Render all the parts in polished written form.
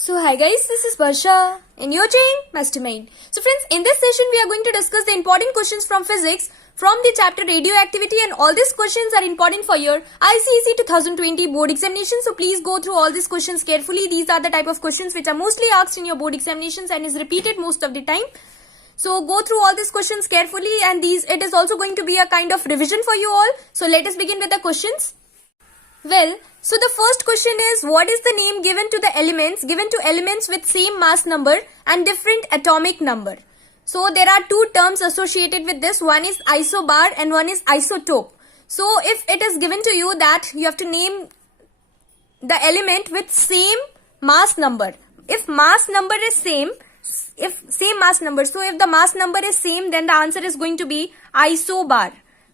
So hi guys, this is Barsha and you're watching Mastermind. So friends, in this session we are going to discuss the important questions from physics from the chapter radioactivity, and all these questions are important for your ICSE 2020 board examination. So please go through all these questions carefully. These are the type of questions which are mostly asked in your board examinations and is repeated most of the time. So go through all these questions carefully, and it is also going to be a kind of revision for you all. So let us begin with the questions. Well, so the first question is, what is the name given to elements with same mass number and different atomic number? So there are two terms associated with this. One is isobar and one is isotope. So if it is given to you that you have to name the element with same mass number. If mass number is same, so if the mass number is same, then the answer is going to be isobar.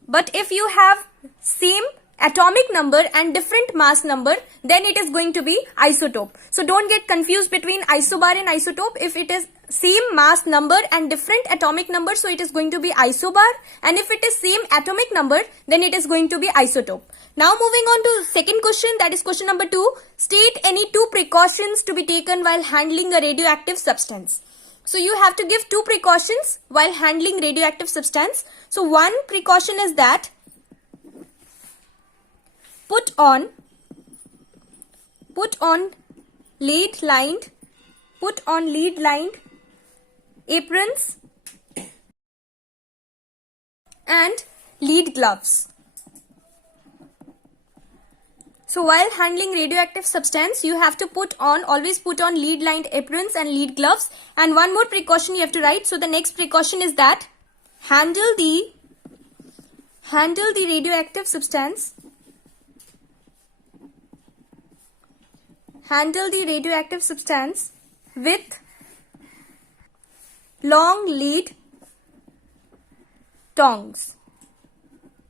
But if you have same atomic number and different mass number, then it is going to be isotope. So don't get confused between isobar and isotope. If it is same mass number and different atomic number, so it is going to be isobar, and if it is same atomic number, then it is going to be isotope. Now moving on to second question, that is question number 2. State any 2 precautions to be taken while handling a radioactive substance. So you have to give 2 precautions while handling radioactive substance. So one precaution is that put on lead lined aprons and lead gloves. So while handling radioactive substance, you have to always put on lead lined aprons and lead gloves. And one more precaution you have to write. So the next precaution is that handle the radioactive substance with long lead tongs.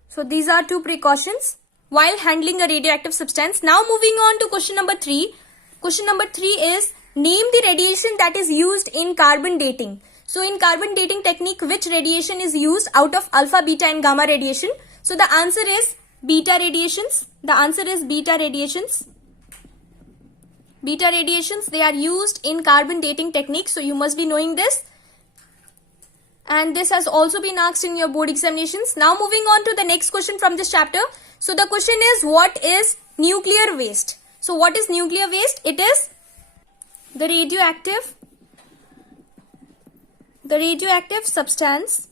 So these are 2 precautions while handling a radioactive substance. Now moving on to question number 3. Question number 3 is, name the radiation that is used in carbon dating. So in carbon dating technique, which radiation is used out of alpha, beta and gamma radiation? So the answer is beta radiations. Beta radiations, they are used in carbon dating technique. So you must be knowing this. And this has also been asked in your board examinations. Now moving on to the next question from this chapter. So the question is, what is nuclear waste? So what is nuclear waste? It is the radioactive substance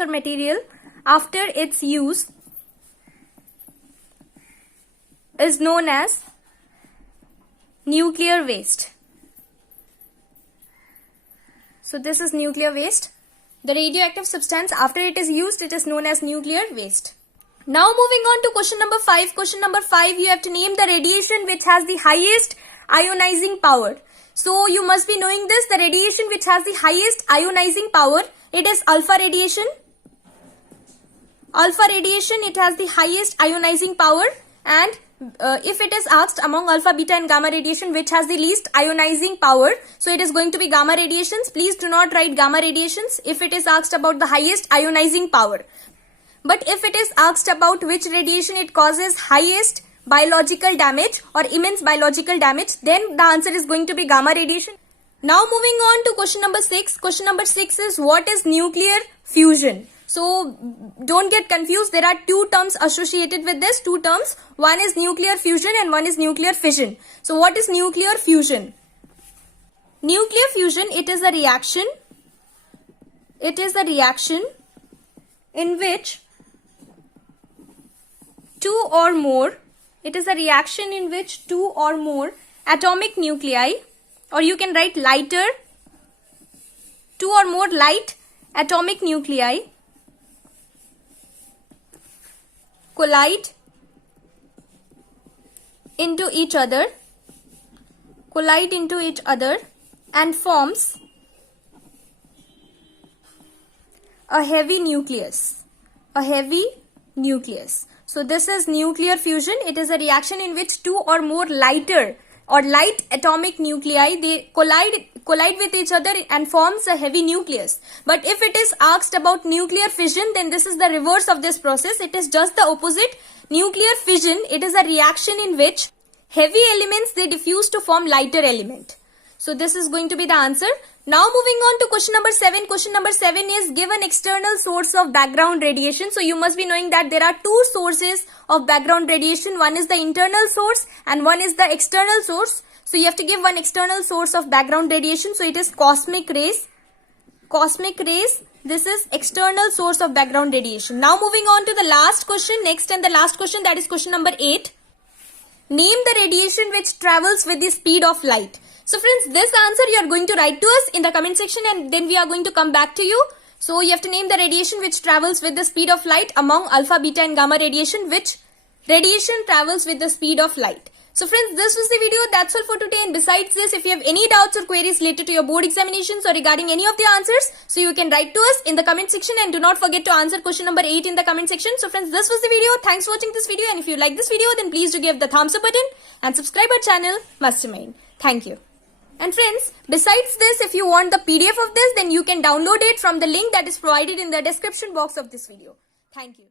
or material after its use is known as nuclear waste. So this is nuclear waste. The radioactive substance after it is used, it is known as nuclear waste. Now moving on to question number 5. Question number 5, you have to name the radiation which has the highest ionizing power. So you must be knowing this. The radiation which has the highest ionizing power, it is alpha radiation. Alpha radiation, it has the highest ionizing power. And if it is asked among alpha, beta and gamma radiation which has the least ionizing power, so it is going to be gamma radiations. Please do not write gamma radiations if it is asked about the highest ionizing power. But if it is asked about which radiation it causes highest biological damage or immense biological damage, then the answer is going to be gamma radiation. Now moving on to question number 6. Question number 6 is, what is nuclear fusion? So don't get confused. There are 2 terms associated with this. 2 terms. One is nuclear fusion and one is nuclear fission. So what is nuclear fusion? Nuclear fusion, it is a reaction in which 2 or more atomic nuclei, or you can write lighter, 2 or more light atomic nuclei collide into each other and forms a heavy nucleus. So this is nuclear fusion. It is a reaction in which 2 or more lighter or light atomic nuclei, they collide with each other and forms a heavy nucleus. But if it is asked about nuclear fission, then this is the reverse of this process. It is just the opposite. Nuclear fission, it is a reaction in which heavy elements, they diffuse to form lighter element. So this is going to be the answer. Now moving on to question number 7. Question number 7 is give an external source of background radiation. So you must be knowing that there are two sources of background radiation. One is the internal source and one is the external source. So you have to give one external source of background radiation. So it is cosmic rays. Cosmic rays. This is external source of background radiation. Now moving on to the last question. Next and the last question, that is question number 8. Name the radiation which travels with the speed of light. So friends, this answer you are going to write to us in the comment section and then we are going to come back to you. So you have to name the radiation which travels with the speed of light among alpha, beta and gamma radiation. Which radiation travels with the speed of light? So friends, this was the video. That's all for today. And besides this, if you have any doubts or queries related to your board examinations or regarding any of the answers, so you can write to us in the comment section and do not forget to answer question number 8 in the comment section. So friends, this was the video. Thanks for watching this video. And if you like this video, then please do give the thumbs up button and subscribe our channel, Mastermind. Thank you. And friends, besides this, if you want the PDF of this, then you can download it from the link that is provided in the description box of this video. Thank you.